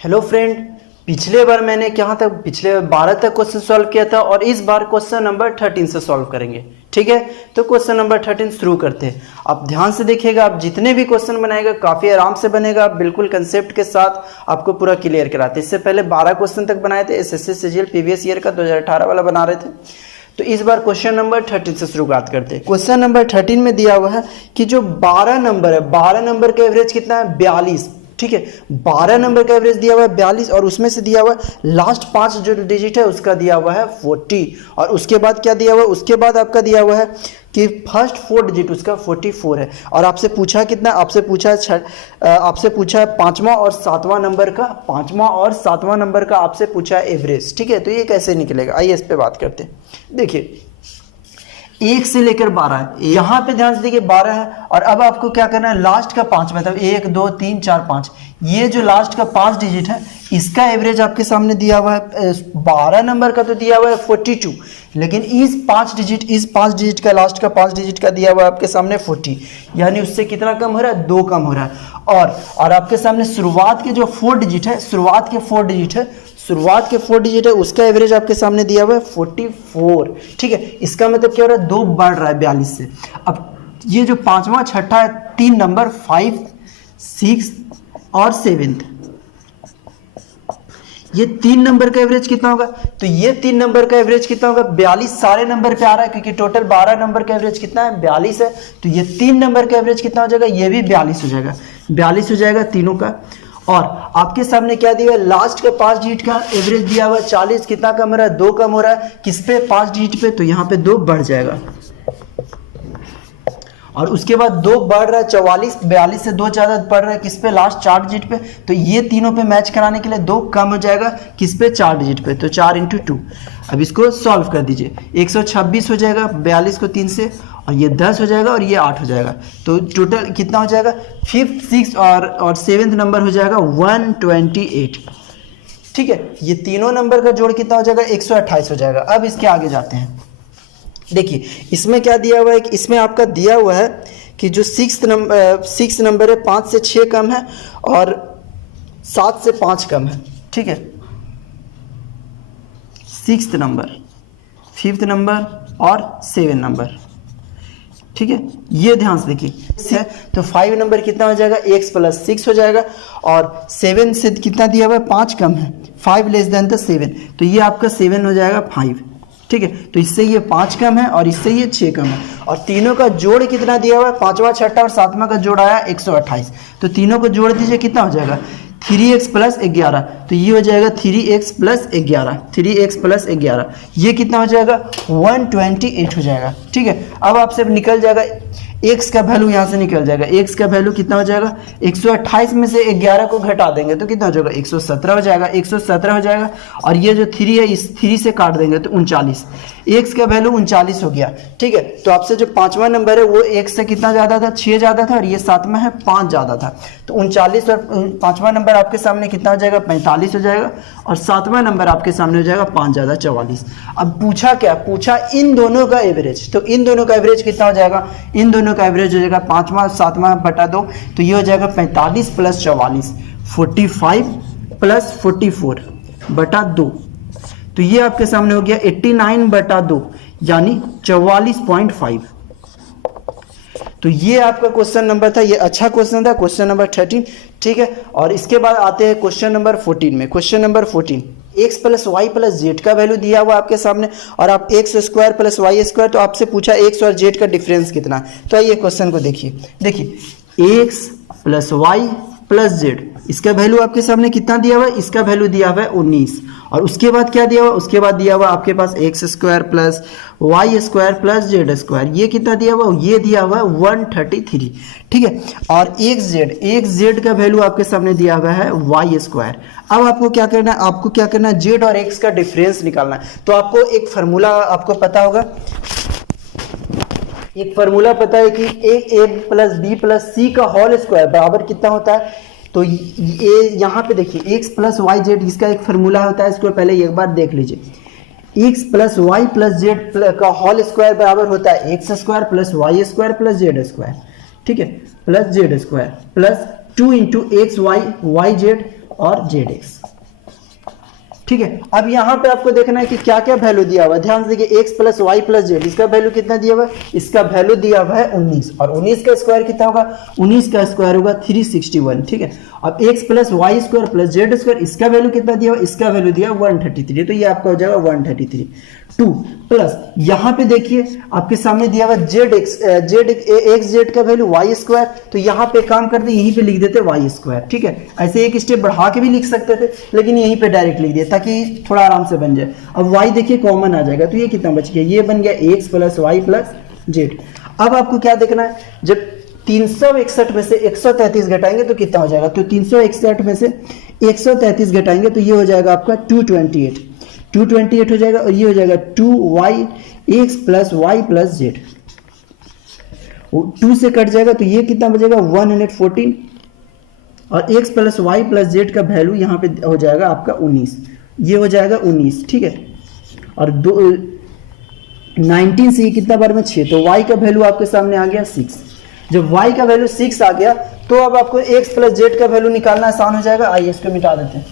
Hello friend, पिछले बार मैंने कहाँ तक पिछले 12 तक क्वेश्चन सॉल्व किया था और इस बार क्वेश्चन नंबर 13 से सॉल्व करेंगे। ठीक है, तो क्वेश्चन नंबर 13 शुरू करते हैं। आप ध्यान से देखिएगा, आप जितने भी क्वेश्चन बनाएगा काफ़ी आराम से बनेगा। आप बिल्कुल कंसेप्ट के साथ आपको पूरा क्लियर कराते। इससे पहले 12 क्वेश्चन तक बनाए थे, एसएससी सीजीएल प्रीवियस ईयर का 2018 वाला बना रहे थे। तो इस बार क्वेश्चन नंबर 13 से शुरुआत करते हैं। क्वेश्चन नंबर 13 में दिया हुआ है कि जो 12 नंबर है, 12 नंबर का एवरेज कितना है? 42। ठीक है, 12 नंबर का एवरेज दिया हुआ है 42 और उसमें से दिया हुआ है लास्ट 5 जो डिजिट है उसका दिया हुआ है 40। और उसके बाद क्या दिया हुआ है? उसके बाद आपका दिया हुआ है कि फर्स्ट 4 डिजिट उसका 44 है। और आपसे पूछा कितना? आपसे पूछा है पांचवा और सातवां नंबर का, पांचवा और सातवां नंबर का आपसे पूछा है एवरेज। ठीक है, तो ये कैसे निकलेगा, आइए इस पे बात करते हैं। देखिए 1 से लेकर 12 है, यहाँ पे ध्यान से देखिए 12 है और अब आपको क्या करना है? लास्ट का 5 मतलब 1 2 3 4 5, ये जो लास्ट का 5 डिजिट है इसका एवरेज आपके सामने दिया हुआ है। 12 नंबर का तो दिया हुआ है 42, लेकिन इस 5 डिजिट का लास्ट का 5 डिजिट का दिया हुआ है आपके सामने 40, यानी उससे कितना कम हो रहा है? 2 कम हो रहा है। और आपके सामने शुरुआत के जो 4 डिजिट है, शुरुआत के 4 डिजिट है उसका एवरेज आपके सामने दिया हुआ है 44। ठीक है, इसका मतलब क्या हो रहा है? 2 बढ़ रहा है 42 से। अब ये जो पांचवा छठा है, 3 नंबर 5 6 और 7, ये 3 नंबर का एवरेज कितना होगा? तो ये 3 नंबर का एवरेज कितना होगा? 42 सारे नंबर पे आ रहा है क्योंकि टोटल 12 नंबर का एवरेज कितना है? 42 है। तो ये 3 नंबर का एवरेज कितना हो जाएगा? ये भी 42 हो जाएगा, 42 हो जाएगा तीनों का। और आपके सामने क्या दिया है? लास्ट का 5 डिजिट का एवरेज दिया हुआ है 40, कितना कम हो रहा है? 2 कम हो रहा है। किस पे? 5 डिजिट पे, तो यहाँ पे 2 बढ़ जाएगा। और उसके बाद 2 बढ़ रहा है 44, 42 से 2 ज़्यादा बढ़ रहा है किस पे? लास्ट 4 डिजिट पे। तो ये तीनों पे मैच कराने के लिए 2 कम हो जाएगा किस पे? 4 डिजिट पे, तो 4 × 2। अब इसको सॉल्व कर दीजिए, 126 हो जाएगा 42 को 3 से, और ये 10 हो जाएगा और ये 8 हो जाएगा। तो टोटल कितना हो जाएगा? 5th 6th और 7th नंबर हो जाएगा 128। ठीक है, ये तीनों नंबर का जोड़ कितना हो जाएगा? 128 हो जाएगा। अब इसके आगे जाते हैं। देखिए इसमें क्या दिया हुआ है कि इसमें आपका दिया हुआ है कि जो 6th नंबर है 5 से 6 कम है और 7 से 5 कम है। ठीक है, 6th नंबर, 5th नंबर और 7 नंबर। ठीक है, ये ध्यान से देखिए। तो 5 नंबर कितना हो जाएगा? x + 6 हो जाएगा। और 7 से कितना दिया हुआ है? 5 कम है, 5 < 7, तो ये आपका 7 हो जाएगा 5। ठीक है, तो इससे ये 5 कम है और इससे ये 6 कम है। और तीनों का जोड़ कितना दिया हुआ है? पांचवा छठा और सातवां का जोड़ आया 128। तो तीनों को जोड़ दीजिए, कितना हो जाएगा? 3x + 11, तो ये हो जाएगा 3x + 11, 3x + 11, ये कितना हो जाएगा? 128 हो जाएगा। ठीक है, अब आपसे निकल जाएगा x का वैल्यू, यहाँ से निकल जाएगा। x का वैल्यू कितना हो जाएगा? 128 में से 11 को घटा देंगे तो कितना हो जाएगा? 117 हो जाएगा, 117 हो जाएगा। और ये जो 3 है इस 3 से काट देंगे तो 39, x का वैल्यू 39 हो गया। ठीक है, तो आपसे जो पांचवा नंबर है वो x से कितना ज़्यादा था? 6 ज़्यादा था, और ये सातवां है 5 ज़्यादा था। तो 39 और पांचवा नंबर आपके सामने कितना हो जाएगा? 45 हो जाएगा। और सातवां नंबर आपके सामने हो जाएगा 5 ज़्यादा 44। अब पूछा क्या? पूछा इन दोनों का एवरेज। तो इन दोनों का एवरेज कितना हो जाएगा? इन दोनों का एवरेज हो जाएगा 5वां 7वां बटा 2, तो ये हो जाएगा 45 + 44, 45 + 44 बटा 2, तो ये आपके सामने हो गया 89 बटा 2, यानी 44.5। तो ये आपका क्वेश्चन नंबर था, ये अच्छा क्वेश्चन था, क्वेश्चन नंबर 13। ठीक है, और इसके बाद आते हैं क्वेश्चन नंबर 14 में। Question number 14, x + y + z का वैल्यू दिया हुआ आपके सामने, और आप x² + y², तो आपसे पूछा x और z का डिफरेंस कितना है। तो आइए क्वेश्चन को देखिए। x + y + z, इसका वैल्यू आपके सामने कितना दिया हुआ है? इसका वैल्यू दिया हुआ है 19। और उसके बाद क्या दिया हुआ? उसके बाद दिया हुआ आपके पास x² + y² + z², ये कितना दिया हुआ? ये दिया हुआ है 133। ठीक है, और एक z का वैल्यू आपके सामने दिया हुआ है y²। अब आपको क्या करना है? आपको क्या करना है? z और x का डिफरेंस निकालना है। तो आपको एक फार्मूला आपको पता होगा, एक फार्मूला पता है कि a + b + c का होल स्क्वायर बराबर कितना होता है? तो ये यहाँ पे देखिए x + y z, इसका एक फार्मूला होता है, इसको पहले एक बार देख लीजिए। x + y + z का होल स्क्वायर बराबर होता है x² + y² + z²। ठीक है, + z² + 2 × x y y z और जेड एक्स। ठीक है, अब यहाँ पे आपको देखना है कि क्या क्या वैल्यू दिया हुआ है। ध्यान से देखिए x plus y plus z, इसका वैल्यू कितना दिया हुआ है, इसका वैल्यू दिया हुआ है 19, और 19 का स्क्वायर कितना होगा, 19 का स्क्वायर होगा 361। ठीक है, अब x plus y square plus z square, इसका वैल्यू कितना दिया हुआ, इसका वैल्यू दिया 133, तो ये आपका हो जाएगा 133। 2 प्लस यहाँ पे देखिए आपके सामने दिया हुआ जेड एक्स जेड का वैल्यू वाई स्क्वायर, तो यहाँ पे काम करते यहीं पे लिख देते वाई स्क्वायर। ठीक है, ऐसे एक स्टेप बढ़ा के भी लिख सकते थे, लेकिन यहीं पे डायरेक्ट लिख दिया ताकि थोड़ा आराम से बन जाए। अब y देखिए कॉमन आ जाएगा, तो ये कितना बच गया, ये बन गया x plus y plus z. अब आपको क्या देखना है, जब 361 में से 133 घटाएंगे तो कितना हो जाएगा, तो 361 में से 133 घटाएंगे तो ये हो जाएगा आपका 228 हो जाएगा, और ये हो जाएगा 2y x plus y plus z. 2 से कट जाएगा तो ये कितना बचेगा 114, और x plus y plus z का वैल्यू यहाँ पे हो जाएगा आपका 19, ये हो जाएगा 19। ठीक है, और 19 से ये कितना बार में 6, तो y का वैल्यू आपके सामने आ गया 6। जब y का वैल्यू 6 आ गया तो अब आपको x प्लस जेड का वैल्यू निकालना आसान हो जाएगा। आइए इसको मिटा देते हैं।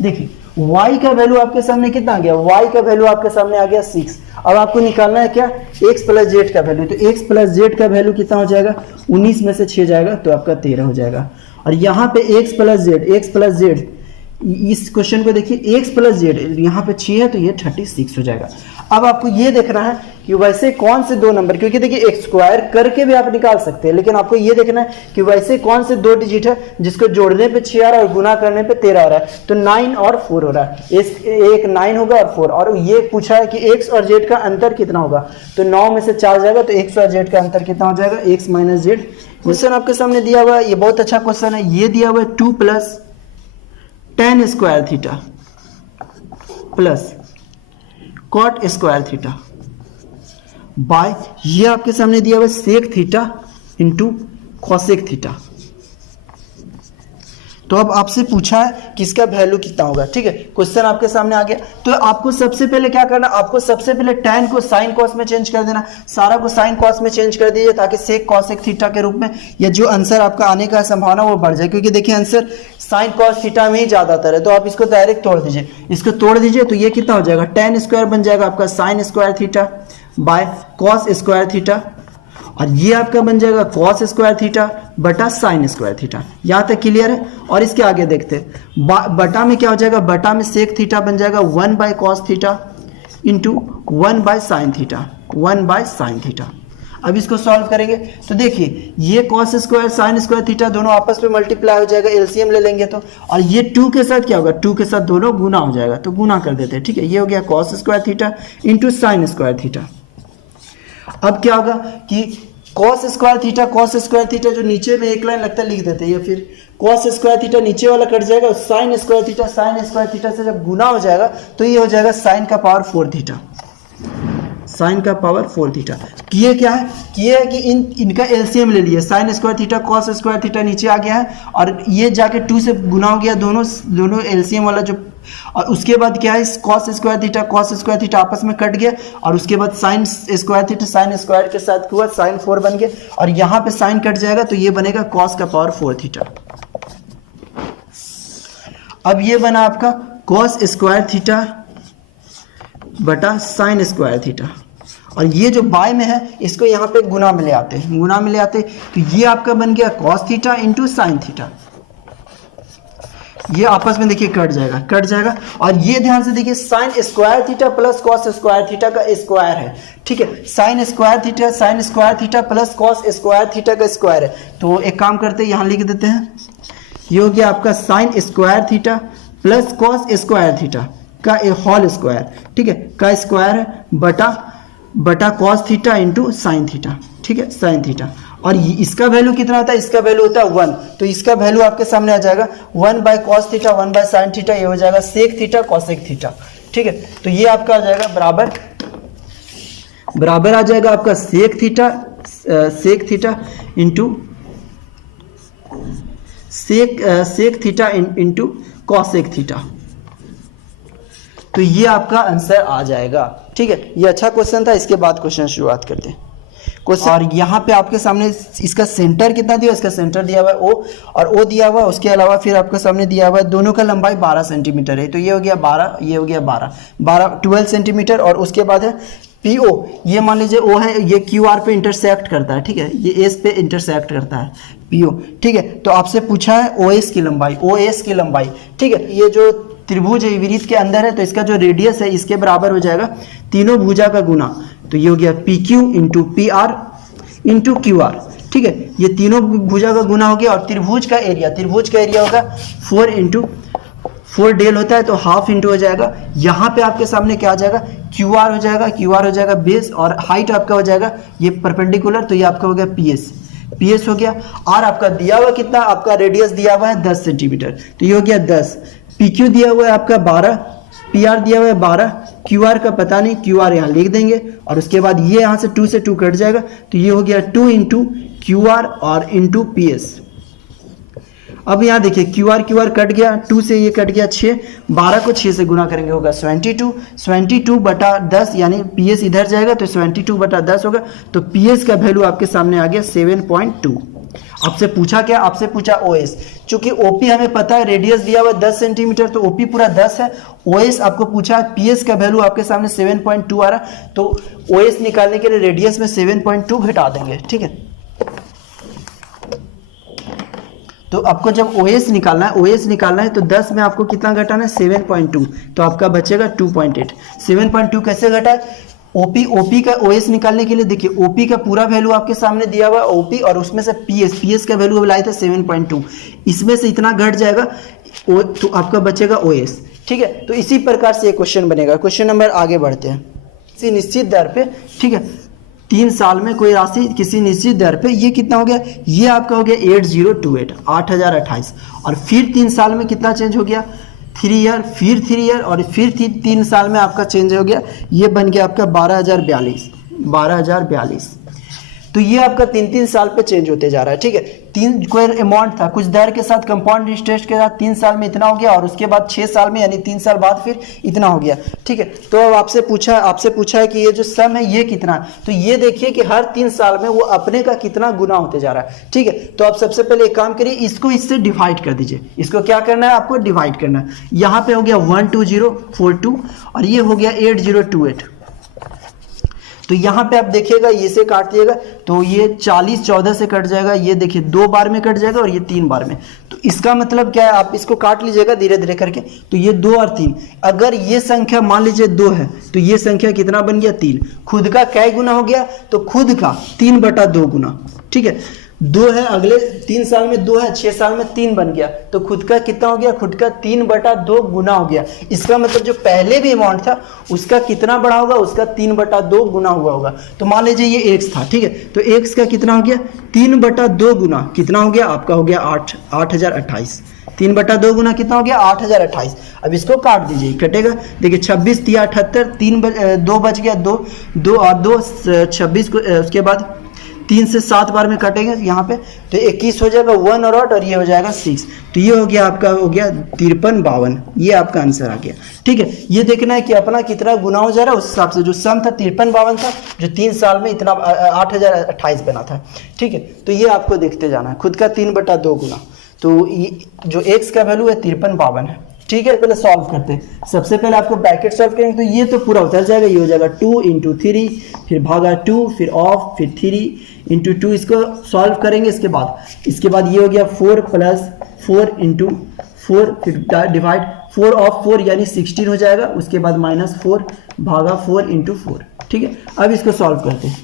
देखिए y का वैल्यू आपके सामने कितना आ गया, y का वैल्यू आपके सामने आ गया 6। अब आपको निकालना है क्या, x प्लस जेड का वैल्यू, तो x प्लस जेड का वैल्यू कितना हो जाएगा, 19 में से 6 जाएगा तो आपका 13 हो जाएगा। और यहाँ पे x प्लस जेड, इस क्वेश्चन को देखिए x प्लस जेड, यहाँ पे 6 है तो ये 36 हो जाएगा। अब आपको ये देखना है कि वैसे कौन से दो नंबर, क्योंकि देखिए एक्स स्क्वायर करके भी आप निकाल सकते हैं, लेकिन आपको ये देखना है कि वैसे कौन से दो डिजिट है जिसको जोड़ने पे 6 आ रहा है और गुना करने पे 13 आ रहा है, तो 9 और 4 हो रहा है। एक 9 होगा और 4, और ये पूछा है कि एक्स और जेड का अंतर कितना होगा, तो 9 में से 4 जाएगा तो एक्स और जेड का अंतर कितना हो जाएगा, एक्स माइनस जेड। क्वेश्चन आपके सामने दिया हुआ है, ये बहुत अच्छा क्वेश्चन है। ये दिया हुआ है 2 plus tan square theta plus cot square theta by, ये आपके सामने दिया हुआ है sec theta into cosec theta. तो अब आपसे पूछा है कि इसका वैल्यू कितना होगा। ठीक है, क्वेश्चन आपके सामने आ गया, तो आपको सबसे पहले क्या करना, आपको सबसे पहले tan को sin cos में चेंज कर देना, सारा को sin cos में चेंज कर दीजिए ताकि sec cosec थीटा के रूप में या जो आंसर आपका आने का संभावना वो बढ़ जाए, क्योंकि देखिए आंसर sin cos थीटा में ही ज्यादातर है। तो आप इसको डायरेक्ट तोड़ दीजिए, इसको तोड़ दीजिए तो ये कितना हो जाएगा, tan स्क्वायर बन जाएगा आपका sin square theta bye cos square theta, और ये आपका बन जाएगा cos स्क्वायर थीटा बटा sin स्क्वायर थीटा। यहाँ तक क्लियर है। और इसके आगे देखते हैं, बटा में क्या हो जाएगा, बटा में सेक थीटा बन जाएगा 1 by cos theta into 1 by sine theta, 1 by sine theta. अब इसको सॉल्व करेंगे तो देखिए ये cos square sin square theta दोनों आपस में मल्टीप्लाई हो जाएगा, एलसीएम ले लेंगे तो, और ये 2 के साथ क्या होगा, 2 के साथ दोनों गुना हो जाएगा, तो गुना कर देते हैं। ठीक है, ये हो गया cos square theta into sine square theta. अब क्या होगा कि cos स्क्वायर थीटा जो नीचे में एक लाइन लगता है लिख देते हैं, या फिर cos स्क्वायर थीटा नीचे वाला कट जाएगा, sin स्क्वायर थीटा से जब गुना हो जाएगा तो ये हो जाएगा sin का पावर 4 थीटा, sin का पावर 4 थीटा। ये क्या है, ये है कि इनका एलसीएम ले लिया, sin square theta cos square theta नीचे आ गया है, और ये जाके 2 से गुना हो गया, दोनों एलसीएम वाला जो, और उसके बाद क्या है cos स्क्वायर थीटा आपस में कट गया, और उसके बाद sin square theta sin square के साथ हुआ sin 4 बन गया, और यहाँ पे sin कट जाएगा तो ये बनेगा cos का पावर 4 थीटा। अब ये बना आपका cos स्क्वायर थीटा बटा sin स्क्वायर थीटा, और ये जो बाय में है इसको यहाँ पे गुना में ले आते हैं, तो ये आपका बन गया cos theta into sine theta. ये आपस में देखिए कट जाएगा, और ये ध्यान से देखिए sine square theta plus cos square theta का स्क्वायर है। ठीक है, sine square theta plus cos square theta का स्क्वायर है, तो एक काम करते हैं यहाँ लिख देते हैं, ये हो गया आपका sine square theta plus cos square theta का होल स्क्वायर। ठीक है, का स्क्वायर है बटा cos theta into sine theta. ठीक है, साइन थीटा, और इसका वैल्यू कितना होता है, इसका वैल्यू होता है 1, तो इसका वैल्यू आपके सामने आ जाएगा 1 by cos theta 1 by sine theta, ये हो जाएगा सेक थीटा कॉसेक थीटा। ठीक है, तो ये आपका आ जाएगा बराबर आ जाएगा आपका sec theta into sec theta into cosec theta, तो ये आपका आंसर आ जाएगा। ठीक है, ये अच्छा क्वेश्चन था। इसके बाद क्वेश्चन शुरुआत करते हैं। क्वेश्चन। और यहाँ पे आपके सामने इसका सेंटर कितना दिया, इसका सेंटर दिया हुआ है O और O दिया हुआ है, उसके अलावा फिर आपके सामने दिया हुआ है दोनों का लंबाई 12 सेंटीमीटर है, तो ये हो गया 12, ये हो गया 12 सेंटीमीटर। और उसके बाद है PO, ये मान लीजिए O है, ये QR पे इंटरसेक्ट करता है, ठीक है, ये S पे इंटरसेक्ट करता है PO, ठीक है। तो आपसे पूछा है OS की लंबाई, ठीक है। ये जो त्रिभुज है वृत्त के अंदर है, तो इसका जो रेडियस है इसके बराबर हो जाएगा तीनों भुजा का गुना, तो ये हो गया PQ into PR into QR, ठीक है। ये तीनों भुजा का गुना हो गया। और त्रिभुज का एरिया होगा 4 इंटू 4 डेल होता है, तो हाफ इंटू हो जाएगा। यहाँ पे आपके सामने क्या आ जाएगा, QR हो जाएगा बेस, और हाइट आपका हो जाएगा ये परपेंडिकुलर, तो ये आपका हो गया PS हो गया। और आपका दिया हुआ कितना, आपका रेडियस दिया हुआ है 10 सेंटीमीटर, तो ये हो गया 10। PQ दिया हुआ है आपका 12, PR दिया हुआ है 12, QR का पता नहीं, QR यहाँ लिख देंगे। और उसके बाद ये यहाँ से 2 से 2 कट जाएगा, तो ये हो गया 2 इंटू QR और इंटू PS। अब यहाँ देखिए QR कट गया, 2 से ये कट गया 6, 12 को 6 से गुना करेंगे होगा 72 बटा 10, यानी PS इधर जाएगा तो 72 बटा 10 होगा, तो PS का वैल्यू आपके सामने आ गया 7.2। आपसे पूछा OS, चूंकि OP हमें पता है रेडियस दिया हुआ 10 सेंटीमीटर, तो OP पूरा 10 है। OS आपको पूछा है, PS का वैल्यू आपके सामने 7.2 आ रहा है, तो OS निकालने के लिए रेडियस में 7.2 घटा देंगे, ठीक है। तो आपको जब OS निकालना है तो 10 में आपको कितना घटाना है, 7.2, तो आपका बचेगा 2.8। 7.2 कैसे घटा है, OP का OS निकालने के लिए देखिए OP का पूरा वैल्यू आपके सामने दिया हुआ है OP, और उसमें से PS का वैल्यू लाए थे 7.2, इसमें से इतना घट जाएगा तो आपका बचेगा OS, ठीक है। तो इसी प्रकार से ये क्वेश्चन बनेगा। क्वेश्चन नंबर आगे बढ़ते हैं। किसी निश्चित दर पे, ठीक है, 3 साल में कोई राशि किसी निश्चित दर पे, ये कितना हो गया, ये आपका हो गया 8028, और फिर 3 साल में कितना चेंज हो गया, 3 ईयर, फिर 3 ईयर, और फिर 3 साल में आपका चेंज हो गया, ये बन गया आपका 12042। तो ये आपका 3 साल पे चेंज होते जा रहा है, ठीक है। 3 कोई अमाउंट था, कुछ दर के साथ कंपाउंड इंटरेस्ट के साथ 3 साल में इतना हो गया, और उसके बाद 6 साल में यानी 3 साल बाद फिर इतना हो गया, ठीक है। तो अब आपसे पूछा है कि ये जो सम है ये कितना है, तो ये देखिए कि हर 3 साल में वो अपने का कितना गुना होते जा रहा है, ठीक है। तो आप सबसे पहले एक काम करिए, इसको इससे डिवाइड कर दीजिए। इसको क्या करना है, आपको डिवाइड करना है। यहाँ पे हो गया 12042 और ये हो गया 8028। तो यहाँ पे आप देखिएगा, ये से काट दिएगा तो ये 4014 से कट जाएगा, ये देखिए 2 बार में कट जाएगा और ये 3 बार में। तो इसका मतलब क्या है, आप इसको काट लीजिएगा धीरे धीरे करके, तो ये 2 और 3, अगर ये संख्या मान लीजिए 2 है तो ये संख्या कितना बन गया, 3। खुद का क्या गुना हो गया, तो खुद का 3/2 गुना, ठीक है। 2 है, अगले 3 साल में 2 है, 6 साल में 3 बन गया, तो खुद का कितना हो गया, खुद का 3/2 गुना हो गया। इसका मतलब जो पहले भी अमाउंट था उसका कितना बड़ा होगा, उसका 3/2 गुना हुआ होगा। तो मान लीजिए ये x था, ठीक है, तो x का कितना हो गया, 3/2 गुना कितना हो गया, आपका हो गया 8028। 3/2 गुना कितना हो गया, 8028। अब इसको काट दीजिए, कटेगा, देखिए 26 तिया 78, 2 बच गया, 2 और 2 26 को, उसके बाद 3 से 7 बार में कटेंगे यहाँ पे, तो 21 हो जाएगा, 1 और 8, और ये हो जाएगा 6। तो ये हो गया आपका, हो गया 5352, ये आपका आंसर आ गया, ठीक है। ये देखना है कि अपना कितना गुना हो जा रहा है, उस हिसाब से जो सम था 5352 था, जो 3 साल में इतना 8028 बना था, ठीक है। तो ये आपको देखते जाना है, खुद का 3/2 गुना। तो ये जो x का वैल्यू है 5352 है, ठीक है। पहले सॉल्व करते हैं। सबसे पहले आपको ब्रैकेट सॉल्व करेंगे, तो ये तो पूरा उतर जाएगा, ये हो जाएगा 2 × 3, फिर भागा 2, फिर ऑफ, फिर 3 × 2, इसको सॉल्व करेंगे। इसके बाद ये हो गया 4 + 4 × 4, फिर डिवाइड 4 ऑफ 4 यानी 16 हो जाएगा, उसके बाद -4 भागा 4 × 4, ठीक है। अब इसको सॉल्व करते हैं।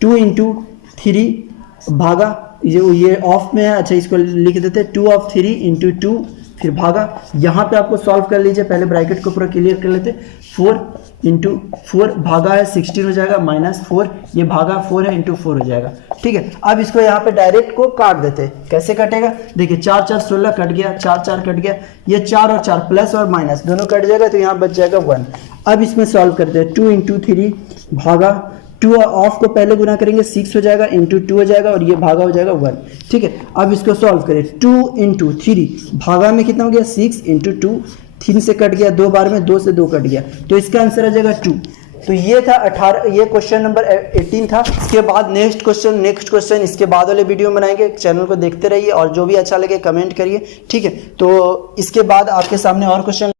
2 × 3 भागा, ये ऑफ में है, अच्छा इसको लिख देते हैं 2 of 3 × 2, फिर भागा, यहाँ पे आपको सॉल्व कर लीजिए, पहले ब्रैकेट को पूरा क्लियर कर लेते। 4 × 4 भागा है 16 हो जाएगा, -4, ये भागा 4 है, × 4 हो जाएगा, ठीक है। अब इसको यहाँ पे डायरेक्ट को काट देते, कैसे कटेगा, देखिए 4 4 16 कट गया, 4 4 कट गया, ये 4 और 4 प्लस और माइनस दोनों कट जाएगा, तो यहाँ बच जाएगा 1। अब इसमें सॉल्व करते हैं। 2 × 3 भागा 2 ऑफ को पहले गुना करेंगे, 6 हो जाएगा, × 2 हो जाएगा, और ये भागा हो जाएगा 1, ठीक है। अब इसको सॉल्व करें। 2 × 3 भागा में कितना हो गया, 6 × 2, 3 से कट गया 2 बार में, 2 से 2 कट गया, तो इसका आंसर आ जाएगा 2। तो ये था 18, ये क्वेश्चन नंबर 18 था। इसके बाद नेक्स्ट क्वेश्चन इसके बाद वाले वीडियो में बनाएंगे। चैनल को देखते रहिए और जो भी अच्छा लगे कमेंट करिए, ठीक है। तो इसके बाद आपके सामने और क्वेश्चन